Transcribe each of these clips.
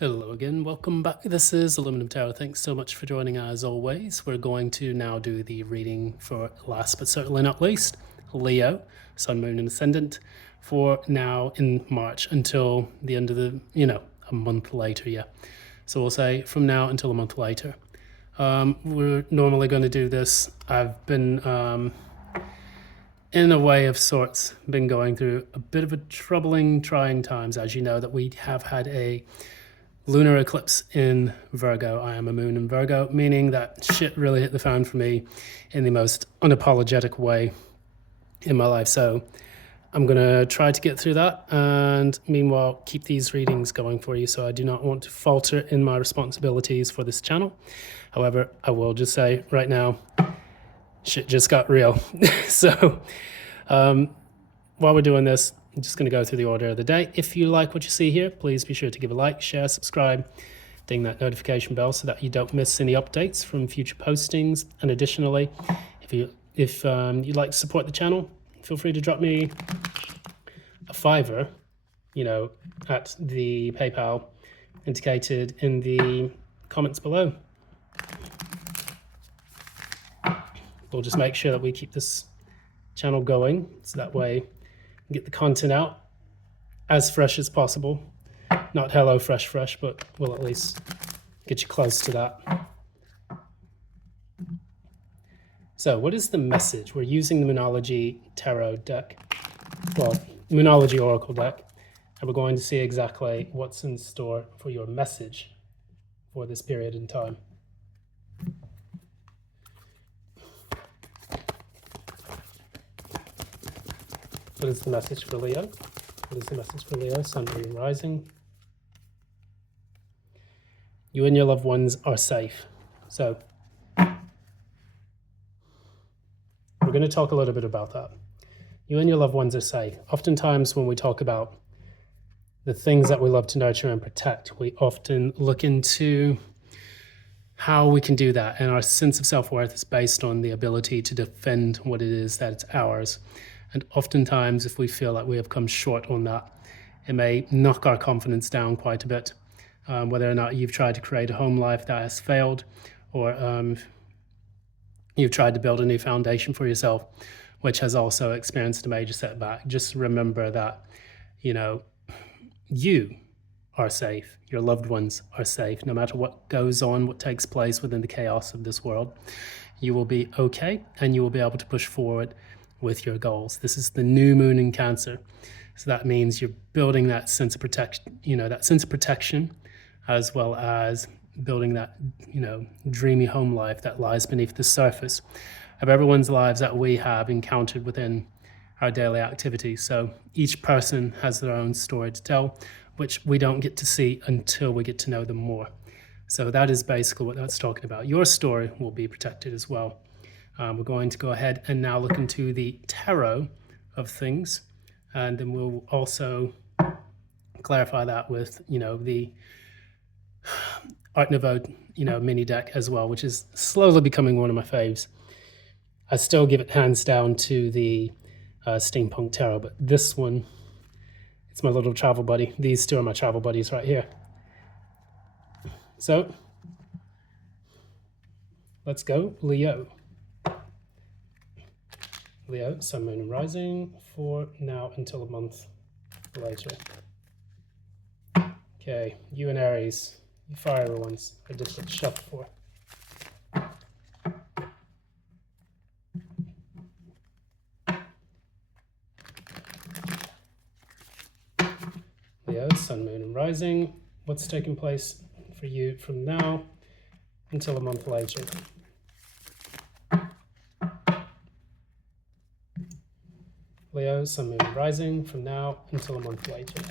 Hello again, welcome back. This is Aluminum Tower. Thanks so much for joining as always. We're going to now do the reading for last but certainly not least, Leo, Sun, Moon, and Ascendant, for now in March until the end of the, a month later, yeah. So we'll say from now until a month later. We're normally going to do this. I've been, in a way of sorts, been going through a bit of a troubling, trying times, as you know, that we have had a lunar eclipse in Virgo. I am a moon in Virgo, meaning that shit really hit the fan for me in the most unapologetic way in my life. So I'm going to try to get through that and meanwhile keep these readings going for you. So I do not want to falter in my responsibilities for this channel. However, I will just say right now, shit just got real. So while we're doing this, I'm just going to go through the order of the day. If you like what you see here, please be sure to give a like, share, subscribe, ding that notification bell so that you don't miss any updates from future postings. And additionally, if you'd like to support the channel, feel free to drop me a $5, at the PayPal indicated in the comments below. We'll just make sure that we keep this channel going so that way we get the content out as fresh as possible. Not hello fresh, but we'll at least get you close to that. So what is the message? We're using the Moonology Tarot deck, well, Moonology Oracle deck, and we're going to see exactly what's in store for your message for this period in time. What is the message for Leo? What is the message for Leo, Sun, Moon, Rising? You and your loved ones are safe. So we're going to talk a little bit about that. You and your loved ones are safe. Oftentimes when we talk about the things that we love to nurture and protect, we often look into how we can do that. And our sense of self-worth is based on the ability to defend what it is that it's ours. And oftentimes, if we feel like we have come short on that, it may knock our confidence down quite a bit. Whether or not you've tried to create a home life that has failed, or you've tried to build a new foundation for yourself, which has also experienced a major setback. Just remember that, you are safe. Your loved ones are safe. No matter what goes on, what takes place within the chaos of this world, you will be okay, and you will be able to push forward with your goals. This is the new moon in Cancer. So that means you're building that sense of protection, as well as building that, dreamy home life that lies beneath the surface of everyone's lives that we have encountered within our daily activities. So each person has their own story to tell, which we don't get to see until we get to know them more. So that is basically what that's talking about. Your story will be protected as well. We're going to go ahead and now look into the tarot of things, and then we'll also clarify that with, the Art Nouveau, mini deck as well, which is slowly becoming one of my faves. I still give it hands down to the Steampunk Tarot, but this one, it's my little travel buddy. These two are my travel buddies right here. So let's go, Leo. Leo, Sun, Moon, and Rising for now until a month later. Okay, you and Aries, you fiery ones, are difficult to shuffle for. Leo, Sun, Moon, and Rising, what's taking place for you from now until a month later? Leo, Sun, Moon, Rising from now until a month later.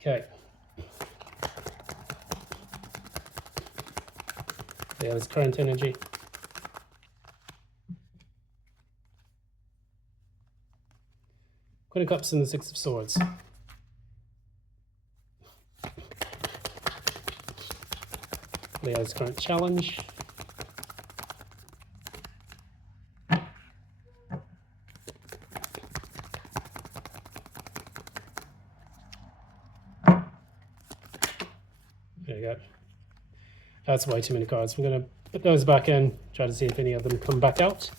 Okay. Leo's current energy. Queen of Cups and the Six of Swords. Leo's current challenge. There you go. That's way too many cards. We're going to put those back in, try to see if any of them come back out.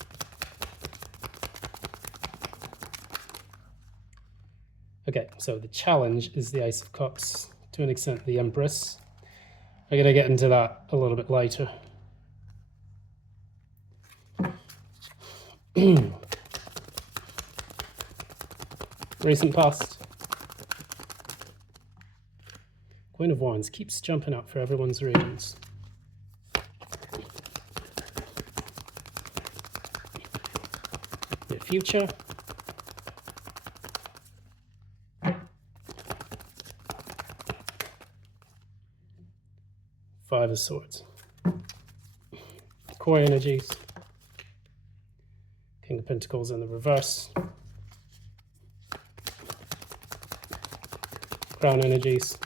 Okay, so the challenge is the Ace of Cups, to an extent the Empress. I'm going to get into that a little bit later. Recent past. Queen of Wands keeps jumping up for everyone's readings. Near future. Five of Swords. Core energies. King of Pentacles in the reverse. Crown energies.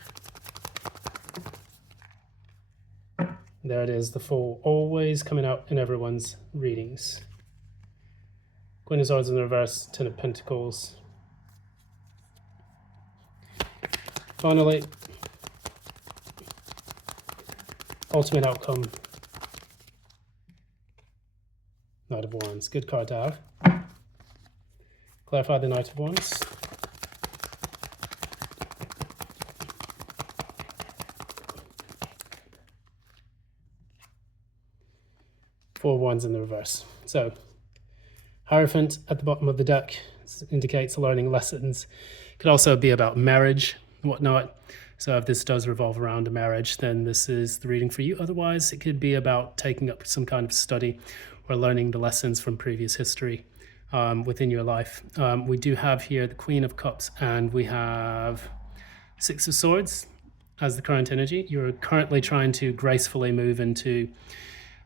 There it is, the Fool, always coming out in everyone's readings. Queen of Swords in the reverse, Ten of Pentacles. Finally, ultimate outcome. Knight of Wands, good card to have. Clarify the Knight of Wands. Four of Wands in the reverse. So, Hierophant at the bottom of the deck indicates learning lessons. It could also be about marriage and whatnot. So if this does revolve around a marriage, then this is the reading for you. Otherwise, it could be about taking up some kind of study or learning the lessons from previous history within your life. We do have here the Queen of Cups, and we have Six of Swords as the current energy. You're currently trying to gracefully move into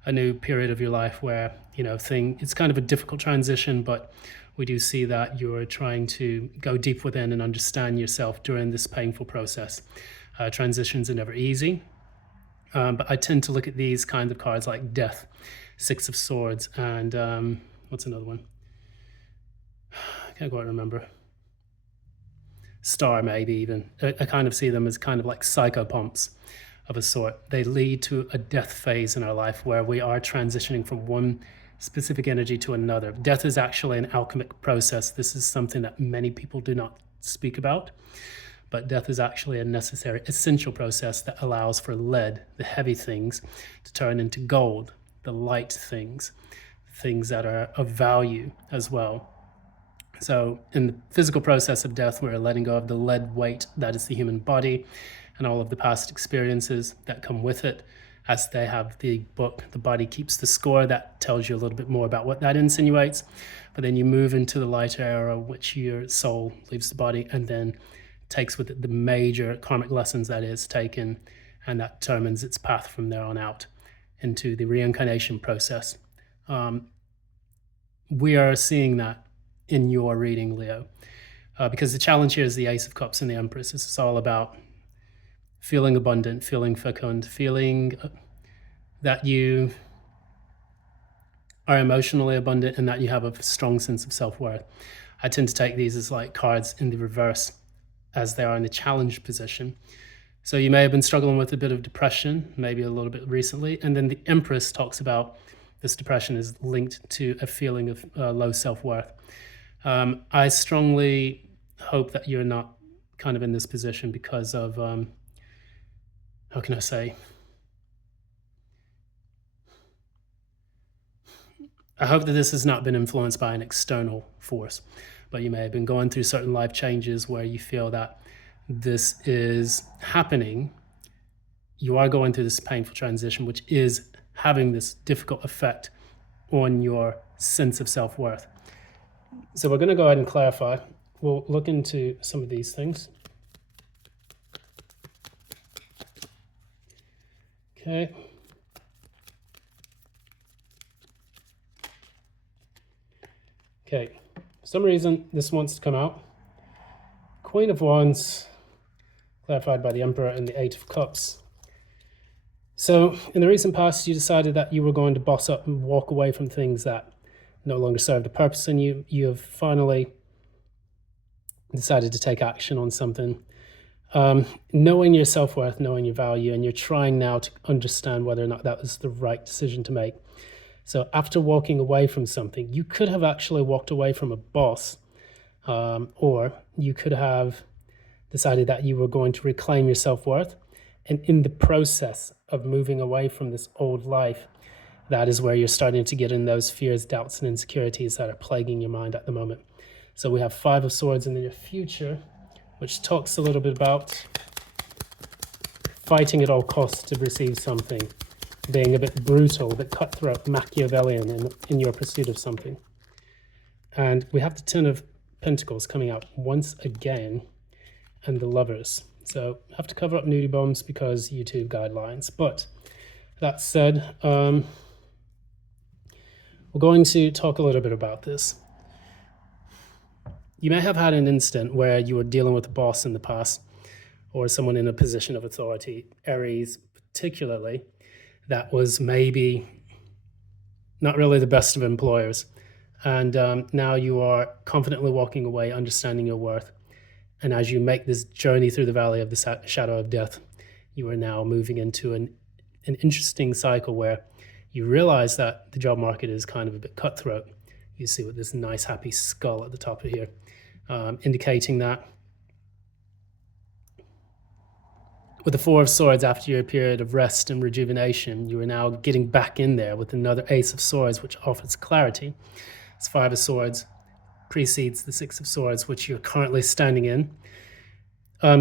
a new period of your life where, you know, it's kind of a difficult transition, but we do see that you're trying to go deep within and understand yourself during this painful process. Transitions are never easy, but I tend to look at these kinds of cards like Death, Six of Swords, and what's another one? I can't quite remember. Star, maybe even. I kind of see them as kind of like psychopomps of a sort. They lead to a death phase in our life where we are transitioning from one specific energy to another. Death is actually an alchemic process. This is something that many people do not speak about, but death is actually a necessary, essential process that allows for lead, the heavy things, to turn into gold, the light things, things that are of value as well. So in the physical process of death, we're letting go of the lead weight that is the human body and all of the past experiences that come with it. As they have the book, The Body Keeps the Score, that tells you a little bit more about what that insinuates. But then you move into the light era, which your soul leaves the body and then takes with it the major karmic lessons that is taken, and that determines its path from there on out into the reincarnation process. We are seeing that in your reading, Leo, because the challenge here is the Ace of Cups and the Empress. This is all about feeling abundant, feeling fecund, feeling that you are emotionally abundant and that you have a strong sense of self-worth. I tend to take these as like cards in the reverse as they are in the challenge position. So you may have been struggling with a bit of depression, maybe a little bit recently. And then the Empress talks about this depression is linked to a feeling of low self-worth. I strongly hope that you're not kind of in this position because of how can I say? I hope that this has not been influenced by an external force, but you may have been going through certain life changes where you feel that this is happening. You are going through this painful transition, which is having this difficult effect on your sense of self-worth. So we're going to go ahead and clarify. We'll look into some of these things. Okay. Okay. For some reason, this wants to come out. Queen of Wands, clarified by the Emperor, and the Eight of Cups. So, in the recent past, you decided that you were going to boss up and walk away from things that no longer served a purpose in you. You have finally decided to take action on something. Knowing your self worth, knowing your value, and you're trying now to understand whether or not that was the right decision to make. So, after walking away from something, you could have actually walked away from a boss, or you could have decided that you were going to reclaim your self worth. And in the process of moving away from this old life, that is where you're starting to get in those fears, doubts, and insecurities that are plaguing your mind at the moment. So we have Five of Swords in the near future, which talks a little bit about fighting at all costs to receive something, being a bit brutal, a bit cutthroat, Machiavellian in your pursuit of something. And we have the Ten of Pentacles coming out once again, and the Lovers. So I have to cover up nudie bombs because YouTube guidelines. But that said, we're going to talk a little bit about this. You may have had an instant where you were dealing with a boss in the past or someone in a position of authority, Aries particularly, that was maybe not really the best of employers. And now you are confidently walking away, understanding your worth. And as you make this journey through the valley of the shadow of death, you are now moving into an interesting cycle where you realize that the job market is kind of a bit cutthroat. You see with this nice happy skull at the top of here, indicating that with the Four of Swords, after your period of rest and rejuvenation, you are now getting back in there with another Ace of Swords, which offers clarity. This Five of Swords precedes the Six of Swords, which you're currently standing in.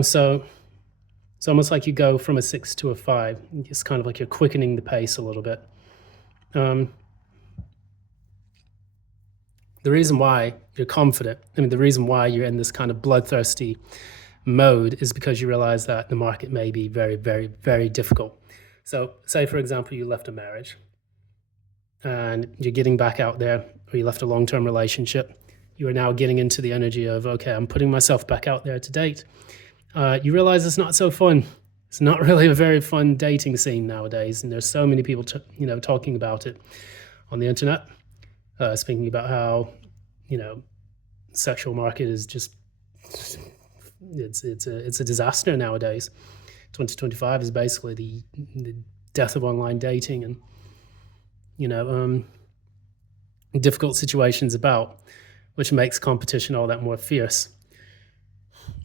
So it's almost like you go from a 6 to a 5. It's kind of like you're quickening the pace a little bit. The reason why you're confident, the reason why you're in this kind of bloodthirsty mode is because you realize that the market may be very, very, very difficult. So say, for example, you left a marriage and you're getting back out there, or you left a long-term relationship. You are now getting into the energy of, okay, I'm putting myself back out there to date. You realize it's not so fun. It's not really a very fun dating scene nowadays. And there's so many people, talking about it on the internet, speaking about how, sexual market is just, it's a disaster nowadays. 2025 is basically the death of online dating and, difficult situations about, which makes competition all that more fierce.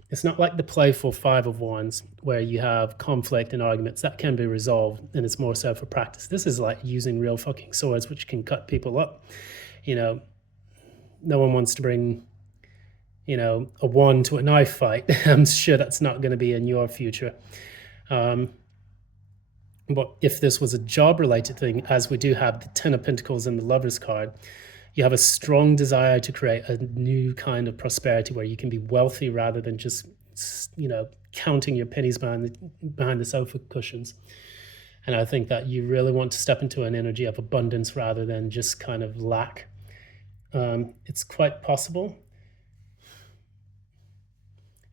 It's not like the playful Five of Wands where you have conflict and arguments that can be resolved, and it's more so for practice. This is like using real fucking swords, which can cut people up. No one wants to bring, a wand to a knife fight. I'm sure that's not going to be in your future. But if this was a job-related thing, as we do have the Ten of Pentacles and the Lovers card, you have a strong desire to create a new kind of prosperity where you can be wealthy rather than just, counting your pennies behind the sofa cushions. And I think that you really want to step into an energy of abundance rather than just kind of lack. It's quite possible.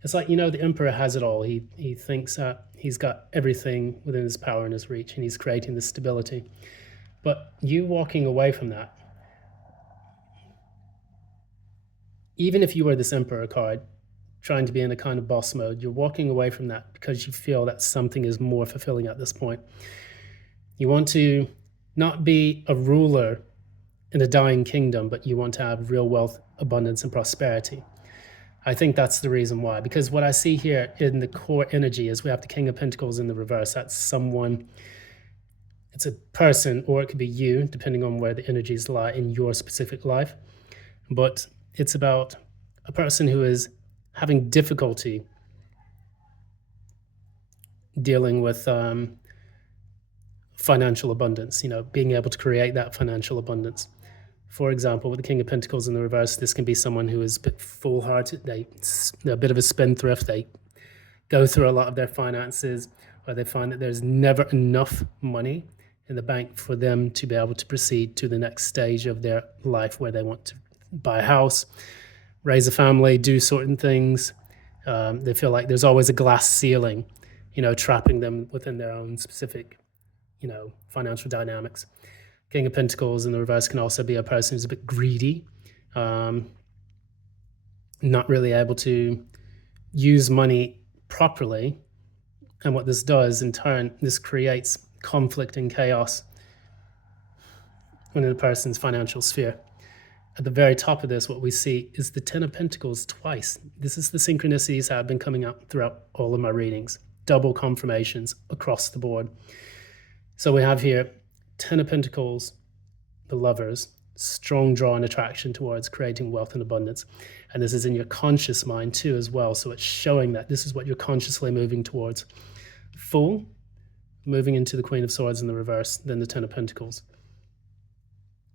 It's like, the emperor has it all. He thinks that he's got everything within his power and his reach, and he's creating this stability. But you walking away from that, even if you were this emperor card, trying to be in a kind of boss mode, you're walking away from that because you feel that something is more fulfilling at this point. You want to not be a ruler in a dying kingdom, but you want to have real wealth, abundance, and prosperity. I think that's the reason why, because what I see here in the core energy is we have the King of Pentacles in the reverse. That's someone, it's a person, or it could be you, depending on where the energies lie in your specific life. But it's about a person who is having difficulty dealing with financial abundance, being able to create that financial abundance. For example, with the King of Pentacles in the reverse, this can be someone who is a bit foolhardy. They're a bit of a spendthrift. They go through a lot of their finances, or they find that there's never enough money in the bank for them to be able to proceed to the next stage of their life where they want to buy a house, raise a family, do certain things. They feel like there's always a glass ceiling, trapping them within their own specific financial dynamics. King of Pentacles in the reverse can also be a person who's a bit greedy, not really able to use money properly. And what this does in turn, this creates conflict and chaos within a person's financial sphere. At the very top of this, what we see is the Ten of Pentacles twice. This is the synchronicities that have been coming up throughout all of my readings. Double confirmations across the board. So we have here Ten of Pentacles, the lovers, strong draw and attraction towards creating wealth and abundance. And this is in your conscious mind too as well. So it's showing that this is what you're consciously moving towards. Fool, moving into the Queen of Swords in the reverse, then the Ten of Pentacles.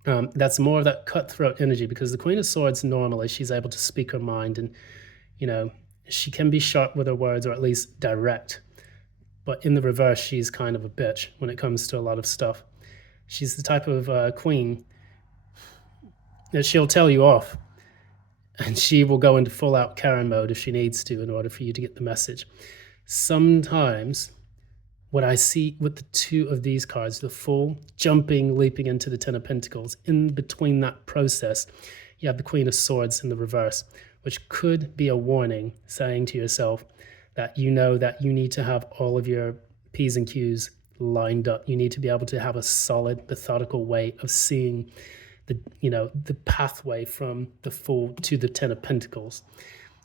That's more of that cutthroat energy, because the Queen of Swords, normally she's able to speak her mind, and she can be sharp with her words, or at least direct. But in the reverse, she's kind of a bitch when it comes to a lot of stuff. She's the type of queen that she'll tell you off, and she will go into full out Karen mode if she needs to in order for you to get the message. Sometimes what I see with the two of these cards, the Fool, jumping, leaping into the Ten of Pentacles, in between that process, you have the Queen of Swords in the reverse, which could be a warning, saying to yourself that you know that you need to have all of your P's and Q's lined up. You need to be able to have a solid, methodical way of seeing the pathway from the Fool to the Ten of Pentacles.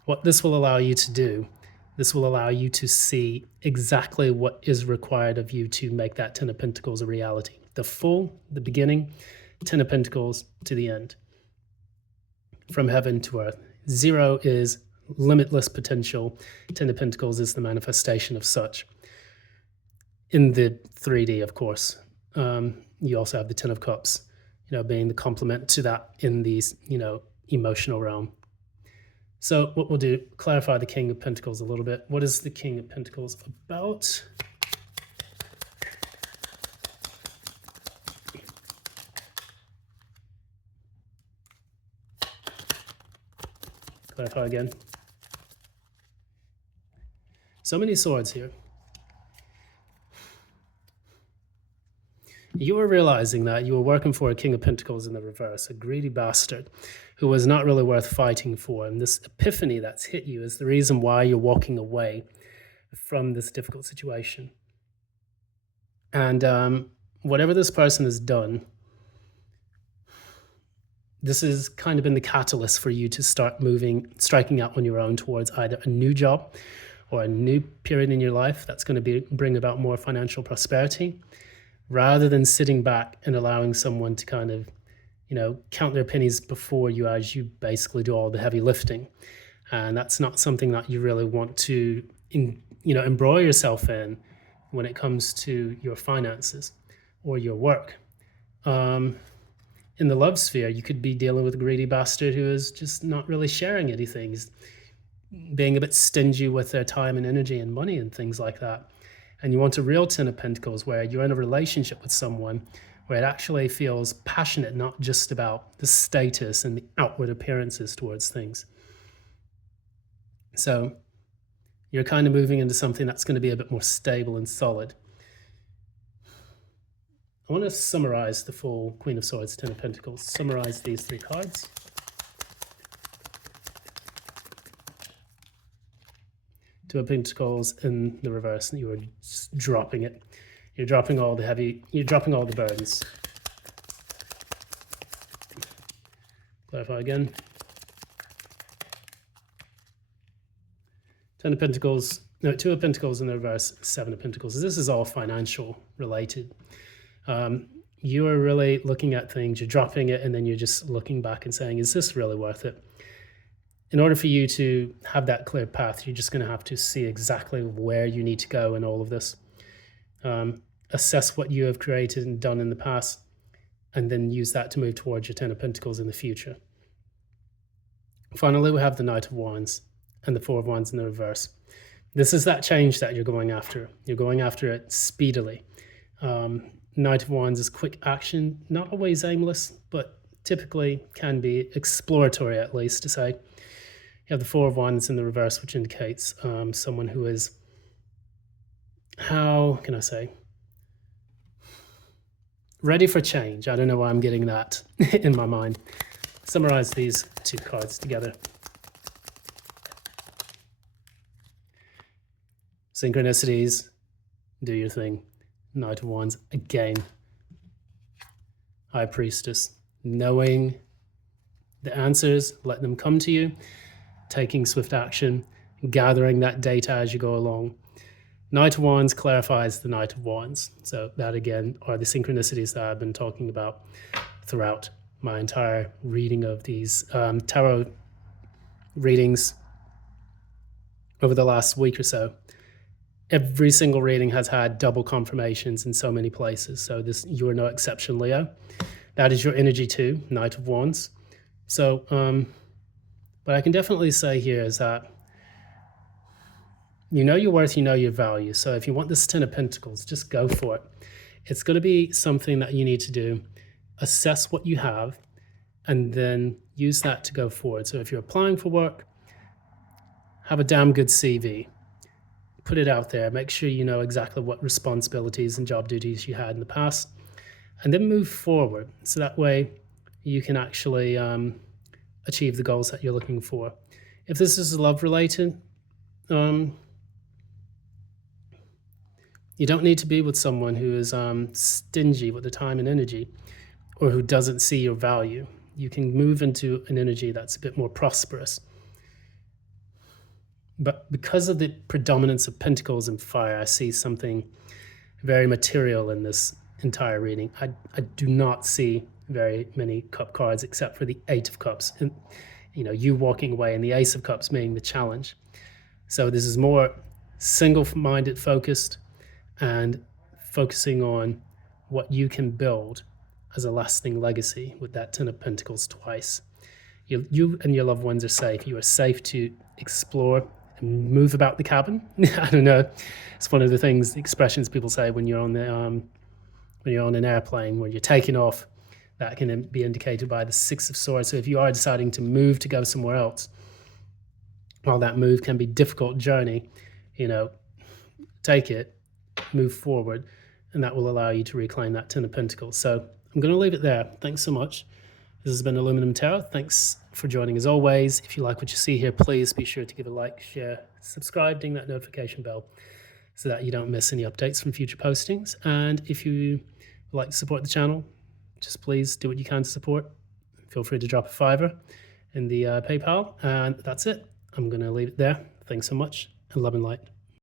What this will allow you to do, this will allow you to see exactly what is required of you to make that Ten of Pentacles a reality. The Fool, the beginning, Ten of Pentacles to the end. From heaven to earth. 0 is limitless potential. Ten of Pentacles is the manifestation of such. In the 3D, of course. You also have the Ten of Cups, being the complement to that in these, emotional realm. So what we'll do, clarify the King of Pentacles a little bit. What is the King of Pentacles about? Clarify again. So many swords here. You were realizing that you were working for a King of Pentacles in the reverse, a greedy bastard who was not really worth fighting for. And this epiphany that's hit you is the reason why you're walking away from this difficult situation. And whatever this person has done, this has kind of been the catalyst for you to start striking out on your own towards either a new job or a new period in your life that's going to bring about more financial prosperity, rather than sitting back and allowing someone to kind of, count their pennies before you as you basically do all the heavy lifting. And that's not something that you really want to, embroil yourself in when it comes to your finances or your work. In the love sphere, you could be dealing with a greedy bastard who is just not really sharing anything. He's being a bit stingy with their time and energy and money and things like that. And you want a real Ten of Pentacles where you're in a relationship with someone where it actually feels passionate, not just about the status and the outward appearances towards things. So you're kind of moving into something that's going to be a bit more stable and solid. I want to summarize the full Queen of Swords, Ten of Pentacles. Summarize these 3 cards. Two of Pentacles in the reverse, and you are just dropping it. You're dropping all the burdens. Clarify again. Ten of Pentacles, no, Two of Pentacles in the reverse, Seven of Pentacles. This is all financial related. You are really looking at things, you're dropping it, and then you're just looking back and saying, is this really worth it? In order for you to have that clear path, you're just going to have to see exactly where you need to go in all of this. Assess what you have created and done in the past, and then use that to move towards your Ten of Pentacles in the future. Finally, we have the Knight of Wands and the Four of Wands in the reverse. This is that change that you're going after. You're going after it speedily. Knight of Wands is quick action, not always aimless, but typically can be exploratory, at least, to say. You have the Four of Wands in the reverse, which indicates someone who is, how can I say, ready for change. I don't know why I'm getting that in my mind. Summarize these two cards together. Synchronicities, do your thing. Knight of Wands, again. High Priestess, knowing the answers, let them come to you, taking swift action, gathering that data as you go along. Knight of Wands clarifies the Knight of Wands. So that, again, are the synchronicities that I've been talking about throughout my entire reading of these tarot readings over the last week or so. Every single reading has had double confirmations in so many places. So you are no exception, Leo. That is your energy too, Knight of Wands. So, what I can definitely say here is that you know your worth, you know your value. So if you want this Ten of Pentacles, just go for it. It's going to be something that you need to do. Assess what you have and then use that to go forward. So if you're applying for work, have a damn good CV. Put it out there. Make sure you know exactly what responsibilities and job duties you had in the past. And then move forward. So that way you can actually achieve the goals that you're looking for. If this is love related, you don't need to be with someone who is stingy with the time and energy or who doesn't see your value. You can move into an energy that's a bit more prosperous. But because of the predominance of Pentacles and fire, I see something very material in this entire reading. I do not see very many cup cards except for the Eight of Cups. And, you walking away and the Ace of Cups being the challenge. So this is more single-minded focused and focusing on what you can build as a lasting legacy with that Ten of Pentacles twice. You and your loved ones are safe. You are safe to explore and move about the cabin. I don't know. It's one of the things, the expressions people say when you're on an airplane, when you're taking off. That can be indicated by the Six of Swords. So if you are deciding to move to go somewhere else, while that move can be a difficult journey, take it, move forward, and that will allow you to reclaim that Ten of Pentacles. So I'm going to leave it there. Thanks so much. This has been Aluminum Tarot. Thanks for joining as always. If you like what you see here, please be sure to give a like, share, subscribe, ding that notification bell so that you don't miss any updates from future postings. And if you would like to support the channel, just please do what you can to support. Feel free to drop a $5 in the PayPal. And that's it. I'm going to leave it there. Thanks so much, and love and light.